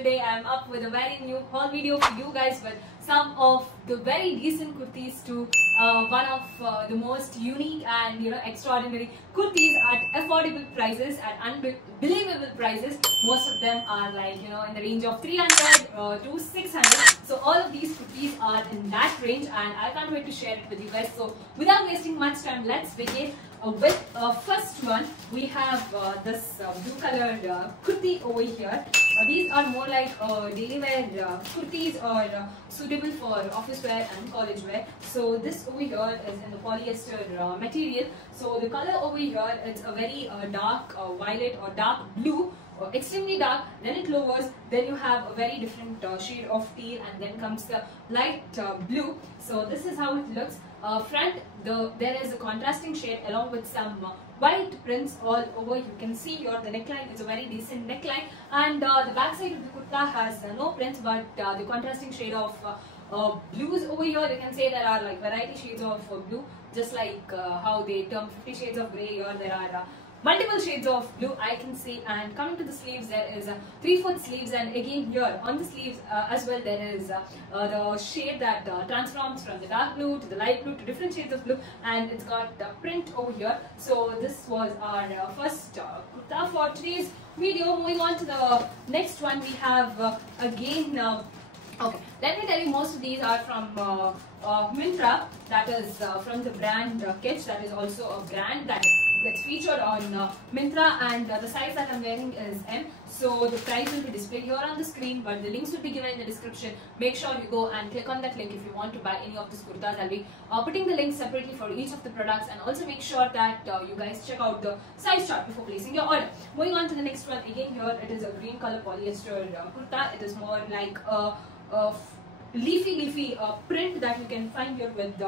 today I am up with a very new haul video for you guys with some of the very decent kurtis to one of the most unique and extraordinary kurtis at affordable prices, at unbelievable prices. Most of them are like in the range of 300 to 600. So all of these kurtis are in that range and I can't wait to share it with you guys. So without wasting much time, let's begin with first one. We have this blue colored kurti over here. These are more like daily wear kurtis or suitable for office wear and college wear. So this over here is in the polyester material. So the color over here is a very dark violet or dark blue, extremely dark, then it lowers, then you have a very different shade of teal, and then comes the light blue. So this is how it looks. Front, there is a contrasting shade along with some white prints all over. You can see the neckline is a very decent neckline, and the back side of the kurta has no prints, but the contrasting shade of blues over here. You can say there are like variety shades of blue, just like how they term 50 shades of grey. Here there are multiple shades of blue I can see. And coming to the sleeves, there is 3/4 sleeves, and again here on the sleeves as well there is the shade that transforms from the dark blue to the light blue to different shades of blue, and it's got the print over here. So this was our first kurta for today's video. Moving on to the next one, we have again okay, let me tell you, most of these are from Myntra, that is from the brand Kitsch. That is also a brand that gets featured on Myntra, and the size that I'm wearing is M. So the price will be displayed here on the screen, but the links will be given in the description. Make sure you go and click on that link if you want to buy any of these kurtas. I'll be putting the links separately for each of the products, and also make sure that you guys check out the size chart before placing your order. Moving on to the next one, again here it is a green color polyester kurta. It is more like a leafy print that you can find here with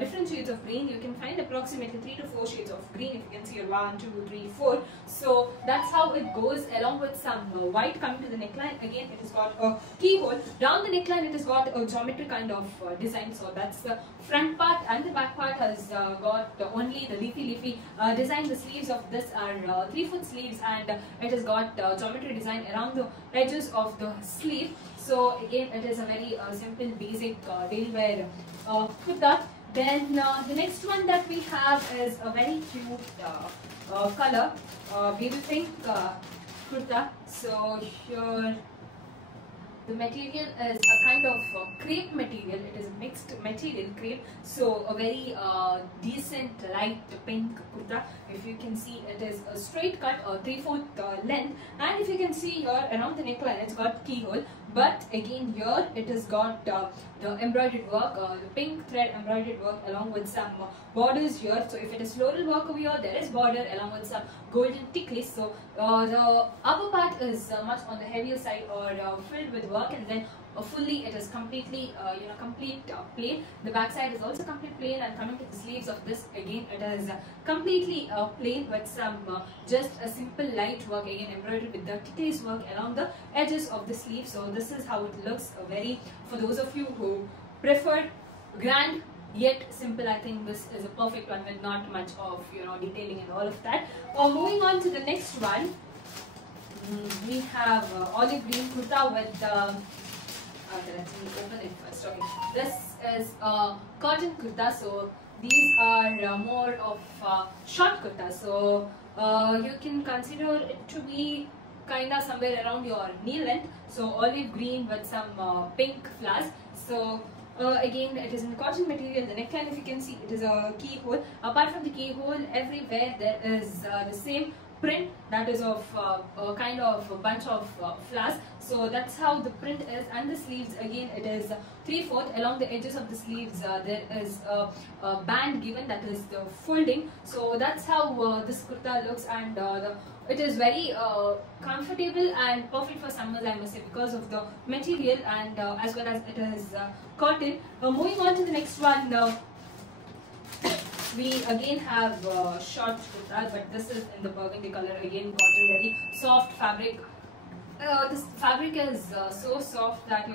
different shades of green. You can find approximately 3 to 4 shades of green. If you can see here, 1, 2, 3, 4. So that's how it goes, along with some white. Coming to the neckline, again it has got a keyhole. Down the neckline it has got a geometry kind of design. So that's the front part, and the back part has got only the leafy design. The sleeves of this are 3/4 sleeves, and it has got geometry design around the edges of the sleeve. So again it is a very simple basic daily wear kurta. Then the next one that we have is a very cute color, baby pink kurta. So here the material is a kind of crepe material. It is a mixed material, crepe. So a very decent light pink kurta. If you can see, it is a straight cut, 3/4 length, and if you can see here around the neckline, it's got keyhole. But again here it has got the embroidered work, the pink thread embroidered work, along with some borders here. So if it is floral work over here, there is border along with some golden ticklies. So the upper part is much on the heavier side, or filled with work, and then fully it is completely complete plain. The back side is also complete plain, and coming to the sleeves of this, again it is completely plain with some just a simple light work, again embroidered with the ticklies work along the edges of the sleeve. So this is how it looks. For those of you who prefer grand yet simple, I think this is a perfect one with not much of detailing and all of that. Moving on to the next one, we have olive green kurta with okay, let me open it first. Okay, this is a cotton kurta. So these are more of short kurta. So you can consider it to be kinda somewhere around your knee length. So olive green with some pink flowers. So again it is in cotton material. The neckline, if you can see, it is a keyhole. Apart from the keyhole, everywhere there is the same print, that is of kind of a bunch of flowers. So that's how the print is. And the sleeves, again it is 3/4. Along the edges of the sleeves there is a band given, that is the folding. So that's how this kurta looks, and it is very comfortable and perfect for summers, I must say, because of the material, and as well as it is cotton. Moving on to the next one, we again have short kurta, but this is in the burgundy color. Again cotton, very soft fabric. This fabric is so soft that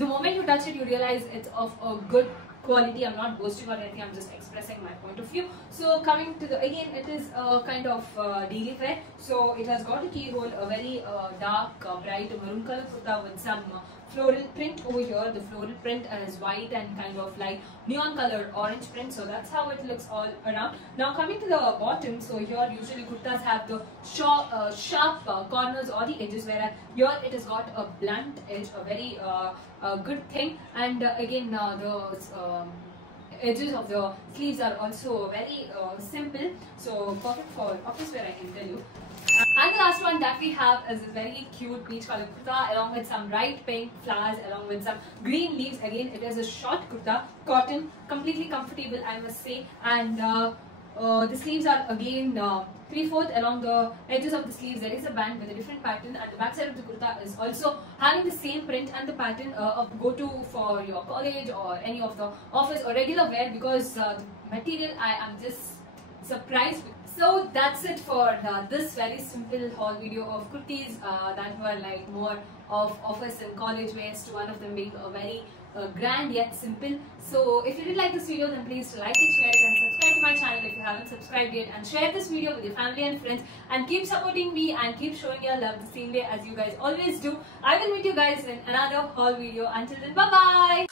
the moment you touch it, you realize it's of a good quality. I'm not boasting or anything, I'm just expressing my point of view. So coming to the, again, it is a kind of daily wear. So it has got a keyhole, a very dark bright maroon color kurta with some floral print over here. The floral print is white and kind of like neon color orange print, so that's how it looks all around. Now coming to the bottom, so here usually kurtas have the sharp corners or the edges, whereas here it has got a blunt edge, a very good thing. And again the edges of the sleeves are also very simple, so perfect for office wear, I can tell you. And the last one that we have is a very cute peach color kurta along with some bright pink flowers along with some green leaves. Again, it is a short kurta, cotton, completely comfortable, I must say. And the sleeves are again 3/4 along the edges of the sleeves. There is a band with a different pattern, and the back side of the kurta is also having the same print and the pattern of go-to for your college or any of the office or regular wear, because the material I am just surprised with. So that's it for this very simple haul video of kurtis that were like more of office and college wears, to one of them being a very grand yet simple. So if you did like this video, then please like it, share it and subscribe to my channel if you haven't subscribed yet, and share this video with your family and friends, and keep supporting me and keep showing your love the same way as you guys always do. I will meet you guys in another haul video. Until then, bye bye.